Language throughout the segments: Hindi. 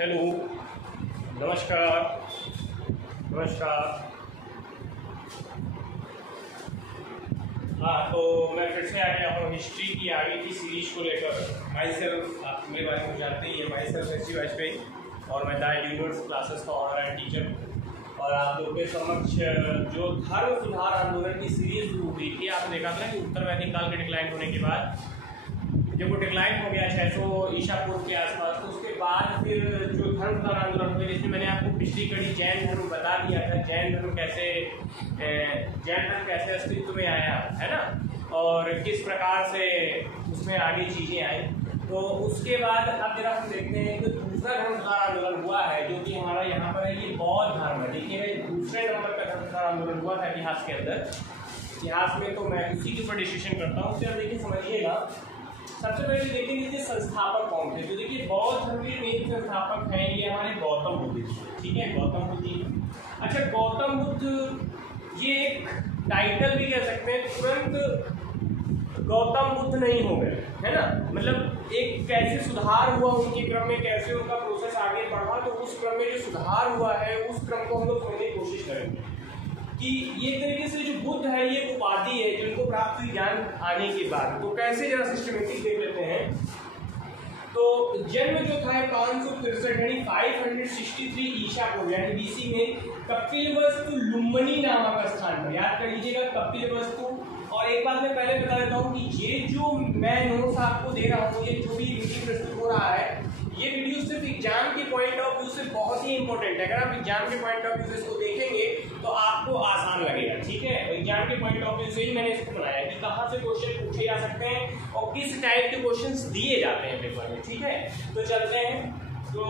हेलो, नमस्कार। हाँ, तो मैं फिर से आ गया हूँ हिस्ट्री की आगे की सीरीज को लेकर। माई सेल्फ, आप मेरे बारे में जानते ही हैं, my self S G Vajpayee, और मैं द यूनिवर्स क्लासेस का ऑनलाइन टीचर। और आप लोग के समक्ष जो धर्म सुधार आंदोलन की सीरीज शुरू हुई थी, आपने देखा था कि उत्तर वैदिक काल के डिक्लाइन होने के बाद जब वो डिक्लाइन हो गया 600 ईसा पूर्व के आसपास, तो उसके बाद फिर जो धर्म सुधार आंदोलन हुए, जिसमें मैंने आपको पिछली कड़ी जैन धर्म बता दिया था, जैन धर्म कैसे अस्तित्व में आया है ना, और किस प्रकार से उसमें आगे चीज़ें आई। तो उसके बाद अब जरा हम देखते हैं कि दूसरा धर्म सुधार आंदोलन हुआ है, जो कि हमारा यहाँ पर है, ये बौद्ध धर्म है। देखिएगा, दूसरे नंबर का धर्म सुधार आंदोलन हुआ था इतिहास के अंदर। इतिहास में तो मैं उसी के ऊपर डिस्कशन करता हूँ। फिर देखिए, समझिएगा, सबसे पहले देखेंगे कि संस्थापक कौन थे। तो देखिए, बौद्ध धर्म के मेन संस्थापक हैं ये हमारे गौतम बुद्ध जी, ठीक है, गौतम बुद्ध जी। अच्छा, गौतम बुद्ध ये एक टाइटल भी कह सकते हैं, तुरंत गौतम बुद्ध नहीं हो गए, है ना। मतलब एक कैसे सुधार हुआ उनके क्रम में, कैसे उनका प्रोसेस आगे बढ़ा, तो उस क्रम में जो सुधार हुआ है उस क्रम को हम लोग समझने की कोशिश करेंगे कि ये तरीके से जो बुद्ध है ये उपाधि है जिनको प्राप्त हुई ज्ञान आने के बाद। तो कैसे जरा सिस्टमेटिक देख लेते हैं। तो जन्म जो था 563 यानी 563 ईसा पूर्व यानी बीसी में कपिलवस्तु लुम्बिनी नामक स्थान पर, याद कर लीजिएगा, कपिलवस्तु। और एक बात मैं पहले बता देता हूँ कि ये जो मैं नोट्स आपको दे रहा हूँ, ये जो भी वीडियो प्रस्तुत हो रहा है, ये वीडियो सिर्फ एग्जाम के पॉइंट ऑफ व्यू से बहुत ही इंपॉर्टेंट है। अगर आप एग्जाम के पॉइंट ऑफ व्यू से इसको देखेंगे तो आपको आसान लगेगा, ठीक है। एग्जाम के पॉइंट ऑफ व्यू से ही मैंने इसको बनाया कि कहाँ से क्वेश्चन पूछे जा सकते हैं और किस टाइप के क्वेश्चंस दिए जाते हैं पेपर में, ठीक है। तो चलते हैं। तो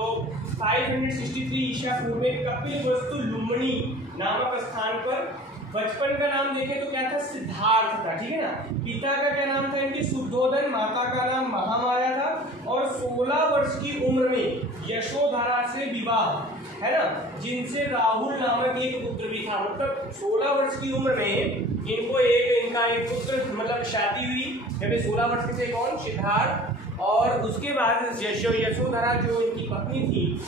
563 ईसा पूर्व में कपिलवस्तु लुम्बिनी नामक स्थान पर, बचपन का नाम देखें तो क्या था, सिद्धार्थ था, ठीक है ना। पिता का क्या नाम था इनके, शुद्धोधन। माता का नाम महामाया था। और 16 वर्ष की उम्र में यशोधरा से विवाह, है ना, जिनसे राहुल नामक एक पुत्र भी था। मतलब 16 वर्ष की उम्र में इनको इनका एक पुत्र मतलब शादी हुई। जब 16 वर्ष के थे, कौन, सिद्धार्थ। और उसके बाद यशोधरा जो इनकी पत्नी थी,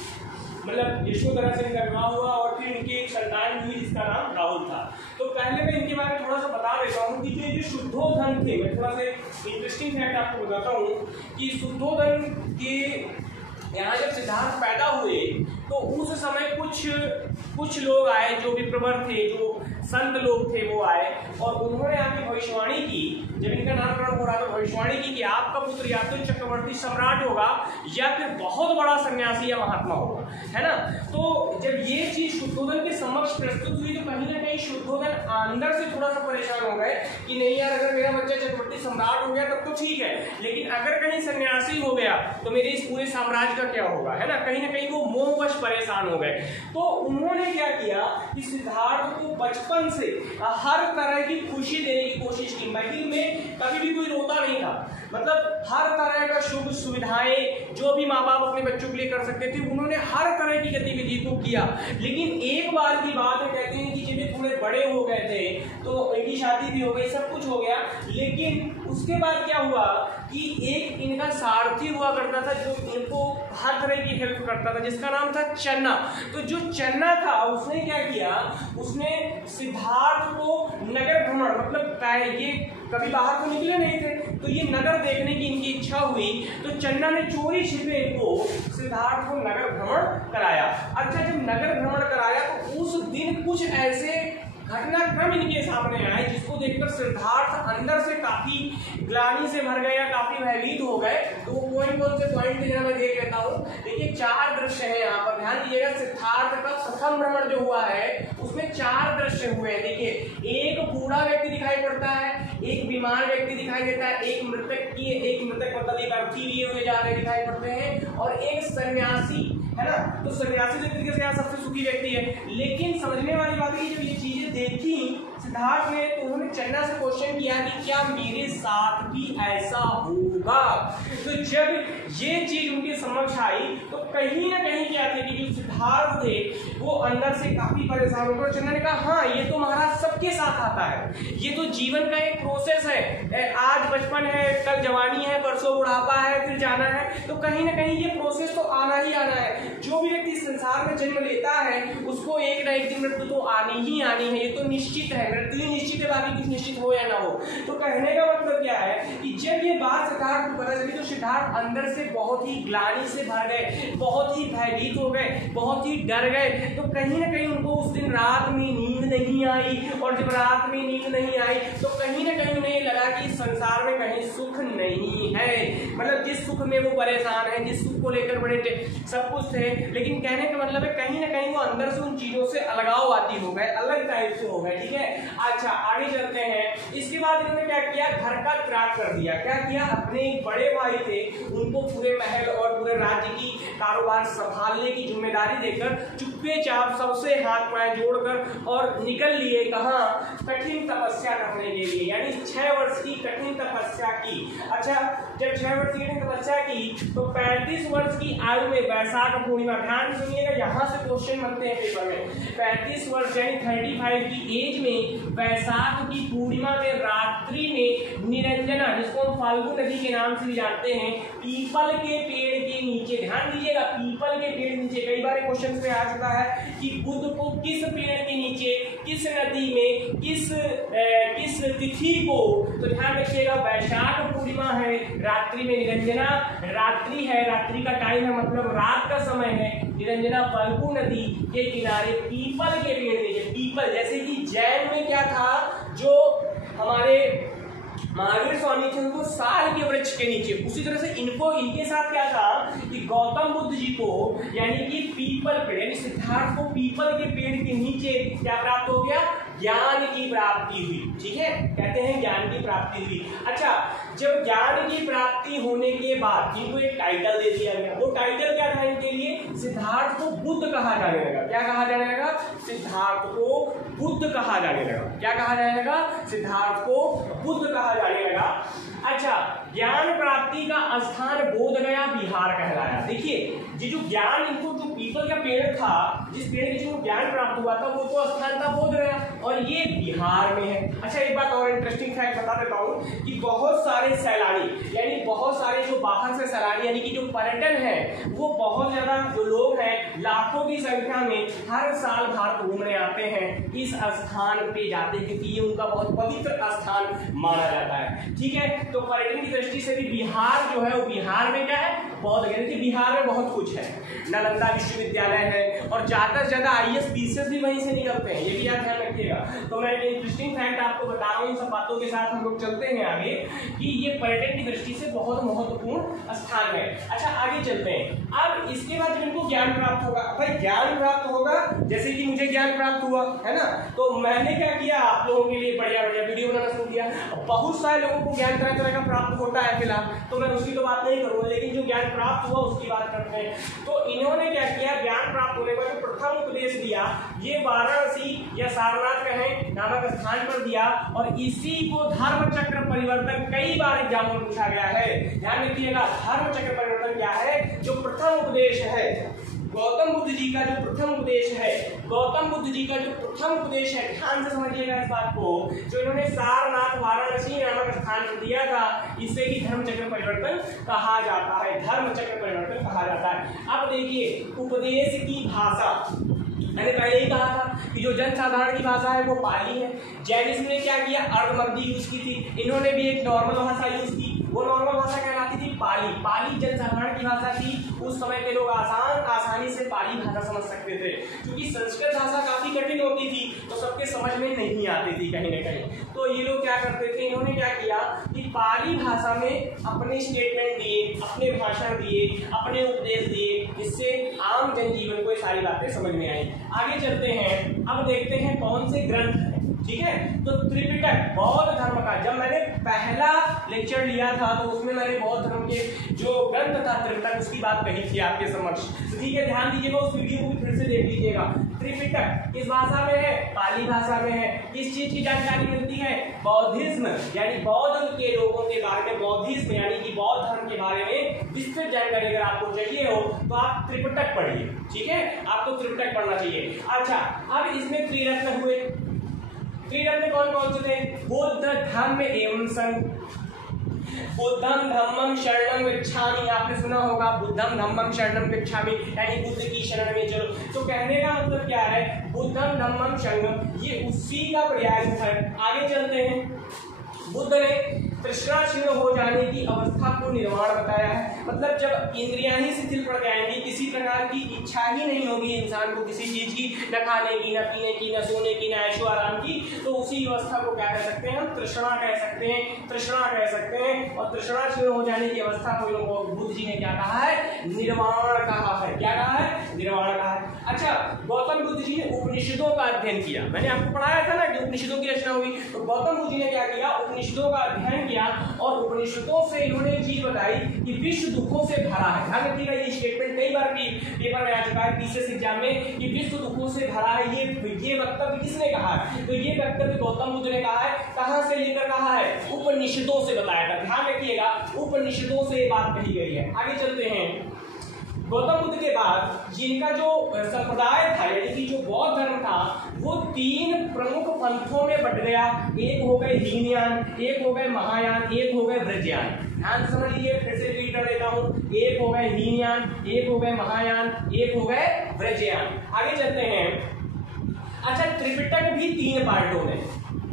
मतलब यशोधरा से इनका विवाह हुआ और फिर इनकी एक संतान हुई जिसका नाम राहुल था। तो पहले मैं इनके बारे में थोड़ा सा बता देता हूँ कि जो शुद्धोधन थे, मैं थोड़ा सा इंटरेस्टिंग फैक्ट आपको बताता हूँ कि शुद्धोधन के यहाँ जब सिद्धार्थ पैदा हुए तो उस समय कुछ लोग आए जो विप्रवर थे, जो संत लोग थे, वो आए और उन्होंने आके भविष्यवाणी की। जब इनका नामकरण हो रहा था, भविष्यवाणी की कि आपका पुत्र या तो चक्रवर्ती सम्राट होगा या फिर बहुत बड़ा सन्यासी या महात्मा होगा, है ना। तो जब ये चीज शुद्धोधन के समक्ष प्रस्तुत हुई तो कहीं ना कहीं शुद्धोधन अंदर से थोड़ा सा परेशान हो गए कि नहीं यार, अगर मेरा बच्चा चक्रवर्ती सम्राट हो गया तब तो ठीक है, लेकिन अगर कहीं सन्यासी हो गया तो मेरे इस पूरे साम्राज्य का क्या होगा, है ना। कहीं ना कहीं वो मोहवश परेशान हो गए। तो उन्होंने क्या किया कि सिद्धार्थ को बचपन से हर तरह की खुशी देने की कोशिश की। महिल में कभी भी कोई रोता नहीं था, मतलब हर तरह का सुख सुविधाएं जो भी माँ बाप अपने बच्चों के लिए कर सकते थे, उन्होंने हर तरह की गतिविधि को किया। लेकिन एक बार की बात है, कहते हैं कि जब ये थोड़े बड़े हो गए थे तो इनकी शादी भी हो गई, सब कुछ हो गया। लेकिन उसके बाद क्या हुआ कि एक इनका सारथी हुआ करता था जो इनको हर तरह की हेल्प करता था, जिसका नाम था चन्ना। तो जो चन्ना था उसने क्या किया, उसने सिद्धार्थ को नगर भ्रमण, मतलब ये कभी बाहर तो निकले नहीं थे, तो ये नगर देखने की इनकी इच्छा हुई, तो चन्ना ने चोरी छिपे इनको सिद्धार्थ को नगर भ्रमण कराया। अच्छा, जब नगर भ्रमण कराया तो उस दिन कुछ ऐसे घटनाक्रम इनके सामने आए जिसको देखकर सिद्धार्थ अंदर से काफी ग्लानि से भर गए या काफी भयभीत हो गए। तो वो कौन से पॉइंट मैं देख लेता हूँ। देखिए, 4 दृश्य है यहाँ पर, ध्यान दीजिएगा। सिद्धार्थ का प्रथम भ्रमण जो हुआ है उसमें 4 दृश्य हुए हैं। देखिए, एक बूढ़ा व्यक्ति दिखाई पड़ता है, एक बीमार व्यक्ति दिखाई देता है, एक मृतक मतलब एक अर्थी लिए हुए जा रहे दिखाई पड़ते हैं, और एक सन्यासी, है ना। तो सन्यासी तरीके से यहाँ सबसे सुखी व्यक्ति है। लेकिन समझने वाली बात है कि जब ये चीजें देखी सिद्धार्थ ने, तो उन्होंने चन्ना से क्वेश्चन किया कि क्या मेरे साथ भी ऐसा होगा। तो जब ये चीज उनके समक्ष आई तो कहीं ना कहीं क्या थे कि जो सिद्धार्थ थे वो अंदर से काफी परेशान हो गए। चन्ना ने कहा हाँ ये तो महाराज सबके साथ आता है, ये तो जीवन का एक प्रोसेस है, आज बचपन है, कल जवानी है, परसों बुढ़ापा है, फिर जाना है, तो कहीं ना कहीं ये प्रोसेस तो आना ही आना है। जो भी व्यक्ति संसार में जन्म लेता है उसको एक ना एक दिन मृत्यु तो आनी ही आनी है, ये तो निश्चित है, मृत्यु निश्चित है, बाकी कुछ निश्चित हो या ना हो। तो कहने का मतलब क्या है कि जब ये बात सिद्धार्थ को पता चली तो सिद्धार्थ अंदर से बहुत ही ग्लानि से भर गए, बहुत ही भयभीत हो गए, बहुत ही डर गए। तो कहीं ना कहीं उनको उस दिन रात में नींद नहीं आई, और जब रात में नींद नहीं आई तो कहीं ना कहीं उन्हें लगा कि संसार में कहीं सुख नहीं है, मतलब जिस सुख में वो परेशान है, जिस सुख को लेकर बड़े सब कुछ थे, लेकिन कहने का मतलब है कहीं ना कहीं वो अंदर से उन चीजों से अलगाववादी हो गए, अलग टाइप से हो गए। ठीक है, अच्छा आगे चलते हैं। इसके बाद इन्होंने क्या किया, घर का त्याग कर दिया। क्या किया, अपने एक बड़े भाई थे उनको पूरे महल और पूरे राज्य की कारोबार संभालने की जिम्मेदारी देकर चुप्पे चाप सबसे हाथ पांव जोड़कर और निकल लिए कहाँ, कठिन तपस्या करने के लिए, यानी 6 वर्ष की कठिन तपस्या की। अच्छा, जब 6 वर्ष की कठिन तपस्या की तो 35 वर्ष की आयु में वैशाख पूर्णिमा, ध्यान सुनिएगा, यहाँ से क्वेश्चन बनते हैं पेपर में। 35 वर्ष यानी 35 की एज में वैशाख की पूर्णिमा में रात्रि में निरंजना, जिसको हम फाल्गु नदी के नाम से भी जानते हैं, पीपल के पेड़ के नीचे, ध्यान दीजिएगा, पीपल के पेड़ नीचे, कई बार क्वेश्चन में आ चुका है कि बुध को किस पेड़ के नीचे, किस नदी में, किस तिथि को, तो ध्यान रखिएगा वैशाख पूर्णिमा है, रात्रि में निरंजना, रात्रि है, रात्रि का टाइम है मतलब रात का समय है, निरंजना फाल्गु नदी के किनारे पीपल के पेड़ नीचे। पीपल जैसे कि जैन में क्या था, जो हमारे महावीर स्वामी थे उनको साल के वृक्ष के नीचे, उसी तरह से इनके साथ क्या था कि गौतम बुद्ध जी को यानी कि पीपल पेड़, यानी सिद्धार्थ को पीपल के पेड़ के नीचे क्या प्राप्त हो गया, ज्ञान की प्राप्ति हुई। ठीक है, कहते हैं ज्ञान की प्राप्ति हुई। अच्छा, जब ज्ञान की प्राप्ति होने के बाद इनको एक टाइटल दे दिया गया, वो टाइटल क्या था इनके लिए, सिद्धार्थ को बुद्ध कहा जाने लगा। क्या कहा जाने लगा, सिद्धार्थ को बुद्ध कहा जाने लगा। क्या कहा जाने लगा, सिद्धार्थ को बुद्ध कहा जाने लगा। अच्छा, ज्ञान प्राप्ति का स्थान बोध गया बिहार कहलाया। देखिए, ये जो ज्ञान, इनको जो पीपल का पेड़ था, जिस पेड़ के जो ज्ञान प्राप्त हुआ था वो तो स्थान था बोध गया, और ये बिहार में है। अच्छा, एक बात और इंटरेस्टिंग फैक्ट बता देता हूँ कि बहुत सारे सैलानी, यानी बहुत सारे जो बाहर से सैलानी यानी कि जो पर्यटन है, वो बहुत ज्यादा जो लोग हैं लाखों की संख्या में हर साल भारत घूमने आते हैं, इस स्थान पे जाते हैं क्योंकि ये उनका बहुत पवित्र स्थान माना जाता है। ठीक है, तो पर्यटन की दृष्टि से भी बिहार जो है वो बिहार में क्या है, बौद्ध गया कि बिहार में बहुत कुछ है, नालंदा विश्वविद्यालय है, और ज्यादा से ज्यादा IAS BCS भी वहीं से निकलते हैं, ये भी आप ध्यान रखिएगा। तो मैं इंटरेस्टिंग फैक्ट आपको बता रहा हूँ, इन सब बातों के साथ हम लोग चलते हैं आगे कि ये पर्यटन की दृष्टि से बहुत महत्वपूर्ण स्थान है। अच्छा, आगे चलते हैं। अब इसके बाद जब इनको ज्ञान प्राप्त होगा, भाई ज्ञान प्राप्त होगा, जैसे कि मुझे ज्ञान प्राप्त हुआ है ना, तो मैंने क्या किया, आप लोगों के लिए बढ़िया बढ़िया वीडियो बनाना शुरू किया। बहुत सारे लोगों को ज्ञान तरह तरह का प्राप्त होता है फिलहाल, तो मैं उसकी तो बात नहीं करूंगा, लेकिन जो ज्ञान प्राप्त हुआ उसकी बात करते हैं। तो इन्होंने क्या किया, ज्ञान प्राप्त होने का जो प्रथम उपदेश दिया, ये वाराणसी या सारनाथ कहें नामक स्थान पर दिया, और इसी को धर्म चक्र परिवर्तन कई बार एग्जाम में पूछा गया है। ध्यान रखिएगा, धर्म चक्र परिवर्तन क्या है, जो प्रथम उपदेश है गौतम बुद्ध जी का, जो प्रथम उपदेश है, गौतम बुद्ध जी का जो प्रथम उपदेश है, ध्यान से समझिएगा इस बात को, जो इन्होंने सारनाथ वाराणसी नामक स्थान पर दिया था, इसे भी धर्म चक्र परिवर्तन कहा जाता है, धर्म चक्र परिवर्तन कहा जाता है। अब देखिए, उपदेश की भाषा, मैंने पहले ही कहा था कि जो जनसाधारण की भाषा है वो पाली है। जैनिज्म ने क्या किया, अर्धमगधी यूज की थी, इन्होंने भी एक नॉर्मल भाषा यूज की, वो नॉर्मल भाषा कहलाती थी पाली। पाली जनसाधारण की भाषा थी, उस समय के लोग आसानी से पाली भाषा समझ सकते थे, क्योंकि संस्कृत भाषा काफी कठिन होती थी तो सबके समझ में नहीं आती थी कहीं न कहीं। तो ये लोग क्या करते थे, इन्होंने क्या किया कि पाली भाषा में अपने स्टेटमेंट दिए, अपने भाषण दिए, अपने उपदेश दिए, जिससे आम जनजीवन को ये सारी बातें समझ में आई। आगे चलते हैं, अब देखते हैं कौन से ग्रंथ हैं। ठीक है। तो त्रिपिटक बौद्ध धर्म का, जब मैंने पहला लेक्चर लिया था तो उसमें मैंने बौद्ध धर्म के जो ग्रंथ था त्रिपिटक उसकी बात कही थी आपके समक्ष। तो ठीक है, ध्यान दीजिएगा, उस वीडियो को भी फिर से देख लीजिएगा। त्रिपिटक किस भाषा में है? पाली भाषा में है। किस चीज की जानकारी मिलती है? बौद्धिज्म, यानी बौद्ध के लोगों के बारे में, बौद्धिज्म यानी कि बौद्ध धर्म के बारे में विस्तृत जानकारी अगर आपको चाहिए हो तो आप त्रिपिटक पढ़िए, ठीक है, आपको त्रिपिटक पढ़ना चाहिए। अच्छा, अब इसमें त्रिरत्न हुए। त्रिरत्न कौन कौन से थे? बुद्ध, धम्म एवं संघ। बुद्धम धम्मम शरणम गच्छामि, आपने सुना होगा, बुद्धम धम्मम शरणम गच्छामि, यानी बुद्ध की शरण में चलो। तो कहने का मतलब क्या है? बुद्धम धम्मम शरणम, ये उसी का पर्याय है। आगे चलते हैं। बुद्ध ने तृष्णा क्षीण हो जाने की अवस्था को निर्वाण बताया है। मतलब जब इंद्रियां ही शिथिल पड़ जाएंगी, किसी प्रकार की इच्छा ही नहीं होगी इंसान को किसी चीज की, न खाने की, न पीने की, न सोने की, न ऐशो आराम की, तो उसी अवस्था को क्या कह सकते हैं? हम तृष्णा कह सकते हैं, तृष्णा कह सकते हैं। और तृष्णा क्षीण हो जाने की अवस्था को बुद्ध जी ने क्या कहा है? निर्वाण कहा है। क्या कहा है? निर्वाण कहा है। अच्छा, गौतम बुद्ध जी ने उपनिषदों का अध्ययन किया। मैंने आपको पढ़ाया था ना कि उपनिषदों की रचना हुई, तो गौतम बुद्ध जी ने क्या किया? उपनिषदों का अध्ययन किया और उपनिषदों से इन्होंने एक चीज बताई कि विश्व दुखों से भरा है। ध्यान रखिएगा, ये स्टेटमेंट कई बार भी पेपर में आ चुका है पीसीएस एग्जाम में कि विश्व दुखों से भरा है। ये वक्तव्य किसने कहा है? तो ये वक्तव्य गौतम बुद्ध ने कहा है। कहां से लेकर कहा है? उपनिषदों से बताया था। ध्यान रखिएगा, उपनिषदों से बात कही गई है। आगे चलते हैं। गौतम बुद्ध के बाद जिनका जो संप्रदाय था, यानी कि जो बौद्ध धर्म था, वो 3 प्रमुख पंथों में बट गया। एक हो गए हीनयान, एक हो गए महायान, एक हो गए व्रजयान। ध्यान से समझ लीजिए, फिर से रिपीट कर देता हूं। एक हो गए हीनयान, एक हो गए महायान, एक हो गए व्रजयान। आगे चलते हैं। अच्छा, त्रिपिटक भी 3 पार्टों में,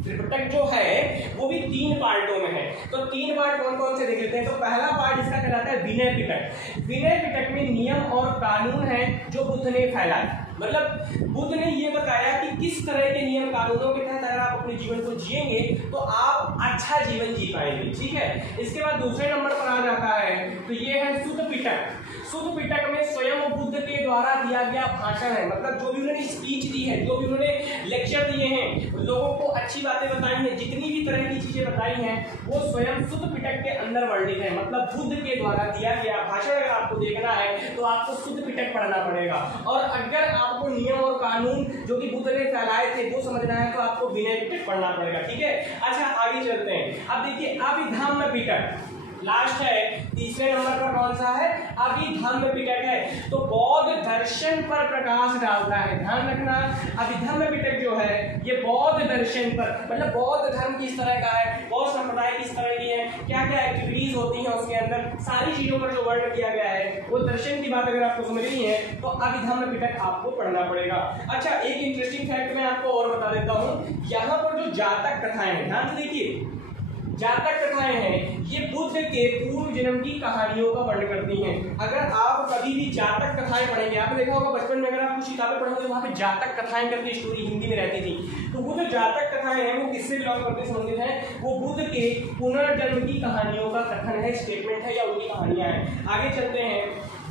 त्रिपिटक जो है वो भी 3 पार्टों में है। तो 3 पार्ट कौन कौन से देख लेते हैं। तो पहला पार्ट इसका कहलाता है विनय पिटक। विनय पिटक में नियम और कानून है जो बुद्ध ने फैलाए। मतलब बुद्ध ने ये बताया कि किस तरह के नियम कानूनों के तहत अगर आप अपने जीवन को जिएंगे तो आप अच्छा जीवन जी पाएंगे, ठीक है। इसके बाद दूसरे नंबर पर आ जाता है, तो ये है सुध पिटक। सुध पिटक में स्वयं बुद्ध के द्वारा दिया गया भाषण है। मतलब जो भी उन्होंने स्पीच दी है, जो भी उन्होंने लेक्चर दिए हैं, लोगों को अच्छी बातें बताई हैं, जितनी भी तरह की चीजें बताई हैं, वो स्वयं सुध पिटक के अंदर वर्णित है। मतलब बुद्ध के द्वारा दिया गया भाषण अगर आपको देखना है तो आपको सुध पिटक पढ़ना पड़ेगा। और अगर आपको नियम और कानून जो कि बुद्ध ने फैलाए थे वो समझना है तो आपको विनय पिटक पढ़ना पड़ेगा, ठीक है। अच्छा, आगे चलते हैं। अब देखिए, अभिधम्म पिटक लास्ट है। तीसरे नंबर पर कौन सा है? अभिधम्म पिटक है। तो बौद्ध दर्शन पर प्रकाश डालता है। ध्यान रखना, अभिधम्म पिटक जो है ये बौद्ध दर्शन पर, मतलब बौद्ध धर्म किस तरह का है, बौद्ध संप्रदाय किस तरह की है, क्या क्या एक्टिविटीज होती हैं उसके अंदर, सारी चीजों पर जो वर्णन किया गया है वो दर्शन की बात अगर आपको समझनी है तो अभिधम्म पिटक आपको पढ़ना पड़ेगा। अच्छा, एक इंटरेस्टिंग फैक्ट मैं आपको और बता देता हूँ। यहाँ पर जो जातक कथाएं हैं, ध्यान से देखिए, जातक कथाएं हैं ये बुद्ध के पूर्व जन्म की कहानियों का वर्णन करती हैं। अगर आप कभी भी जातक कथाएं पढ़ेंगे, आपने देखा होगा बचपन में अगर आप कुछ किताबें पढ़ोगे वहां पे जातक कथाएं करके स्टोरी हिंदी में रहती थी। तो वो जो जातक कथाएं हैं वो किससे बिलोंग करते संबंधित है? वो बुद्ध के पुनर्जन्म की कहानियों का कथन है, स्टेटमेंट है या उनकी कहानियां हैं। आगे चलते हैं।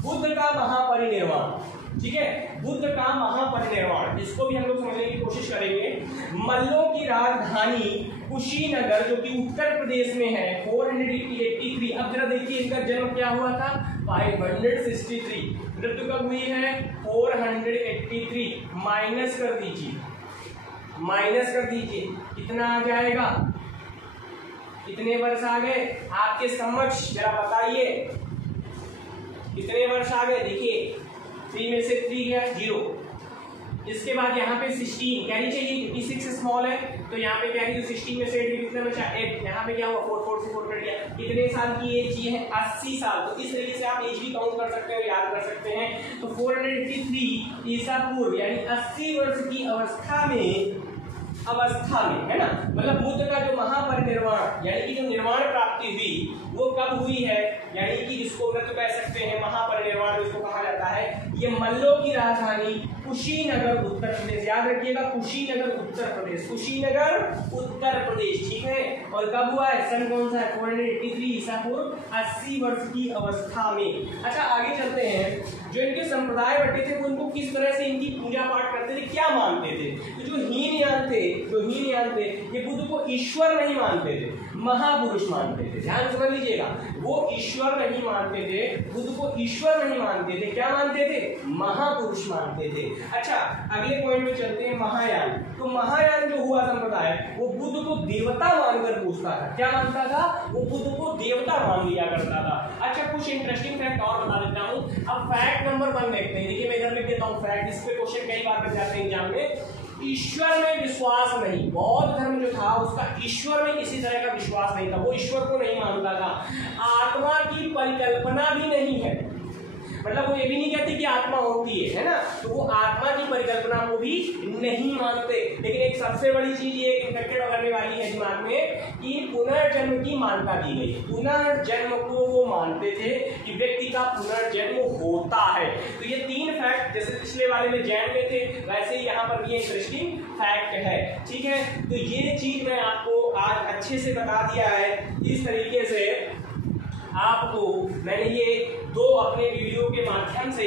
बुद्ध का महापरिनिर्वाण, ठीक है, बुद्ध का महापरिनिर्वाण, इसको भी हम लोग समझने की कोशिश करेंगे। मल्लों की राजधानी कुशीनगर जो कि उत्तर प्रदेश में है, 483। अब जरा देखिए इनका जन्म क्या हुआ था? 563। मृत्यु कब हुई है? 483। माइनस कर दीजिए, माइनस कर दीजिए, कितना आ जाएगा? कितने वर्ष आ गए आपके समक्ष, जरा बताइए कितने वर्ष आ गए? देखिए 3 में से 3 गया 0। इसके बाद यहाँ पे 16 कैरी चाहिए क्योंकि 6 स्मॉल है, तो यहाँ पे कैरी, तो 16 में से 8 कितना बचा? 8। यहाँ पे क्या हुआ? 4 से 4 कट गया। कितने साल की एज ये है? 80 साल। तो इस तरीके से आप एज भी काउंट कर सकते हो, याद कर सकते हैं। तो 483 ईसा पूर्व यानी 80 वर्ष की अवस्था में है ना, मतलब बुद्ध का जो महापरिनिर्वाण यानी कि जो निर्वाण प्राप्ति हुई वो कब हुई है, यानी कि जिसको मृत्यु कह सकते हैं, महापरिनिर्वाण जिसको कहा जाता है, ये मल्लों की राजधानी कुशीनगर उत्तर प्रदेश, याद रखिएगा कुशीनगर उत्तर प्रदेश, कुशीनगर उत्तर प्रदेश, ठीक है। और कब हुआ है, सन कौन सा है, 483 ईसा पूर्व, 80 वर्ष की अवस्था में। अच्छा आगे चलते हैं, जो इनके संप्रदाय बटे थे वो इनको किस तरह से इनकी पूजा पाठ करते थे, क्या मानते थे। तो जो हीनयान थे, ये बुद्ध को ईश्वर नहीं मानते थे, महापुरुष मानते थे। ध्यान समझ लीजिएगा, वो ईश्वर नहीं मानते थे, बुद्ध को ईश्वर नहीं मानते थे, क्या मानते थे, महापुरुष मानते थे। अच्छा अगले पॉइंट में चलते हैं, महायान। तो महायान जो हुआ संप्रदाय, वो बुद्ध को देवता मानकर पूछता था, क्या मानता था, वो बुद्ध को देवता मान लिया करता था। अच्छा कुछ इंटरेस्टिंग फैक्ट और बता देता हूँ। अब फैक्ट नंबर 1 देखते हैं, देखिए मैं इधर लिख देता हूँ फैक्ट, इस पे क्वेश्चन कई बार बन जाते हैं एग्जाम में। ईश्वर में विश्वास नहीं, बौद्ध धर्म जो था उसका ईश्वर में किसी तरह का विश्वास नहीं था, वो ईश्वर को नहीं मानता था। आत्मा की परिकल्पना भी नहीं है, मतलब वो ये भी नहीं कहते कि आत्मा होती है ना, तो वो आत्मा की परिकल्पना को भी नहीं मानते। लेकिन एक सबसे बड़ी चीज ये इन्फेक्टेड करने वाली है दिमाग में कि पुनर्जन्म की मान्यता दी गई। पुनर्जन्म को वो मानते थे कि व्यक्ति का पुनर्जन्म होता है। तो ये 3 फैक्ट जैसे पिछले वाले में जैन में थे, वैसे ही यहाँ पर भी इंटरेस्टिंग फैक्ट है, ठीक है। तो ये चीज मैं आपको आज अच्छे से बता दिया है। इस तरीके से आपको मैंने ये 2 अपने वीडियो के माध्यम से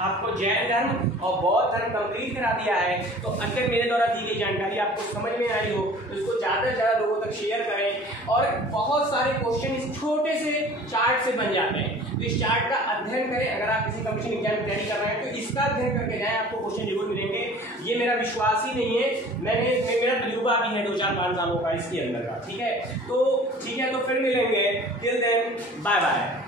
आपको जैन धर्म और बौद्ध धर्म कंप्लीट करा दिया है। तो अगर मेरे द्वारा दी गई जानकारी आपको समझ में आई हो तो इसको ज़्यादा से ज़्यादा लोगों तक शेयर करें। और बहुत सारे क्वेश्चन इस छोटे से चार्ट से बन जाते हैं, तो इस चार्ट का अध्ययन करें। अगर आप किसी कॉम्पिटिशन एग्जाम की तैयारी कर रहे हैं तो इसका अध्ययन करके जाएं, आपको क्वेश्चन जरूर मिलेंगे। ये मेरा विश्वास ही नहीं है, मेरा तजुर्बा भी है 2-4-5 सालों का इसके अंदर का, ठीक है। तो ठीक है, तो फिर मिलेंगे, टिल देन बाय बाय।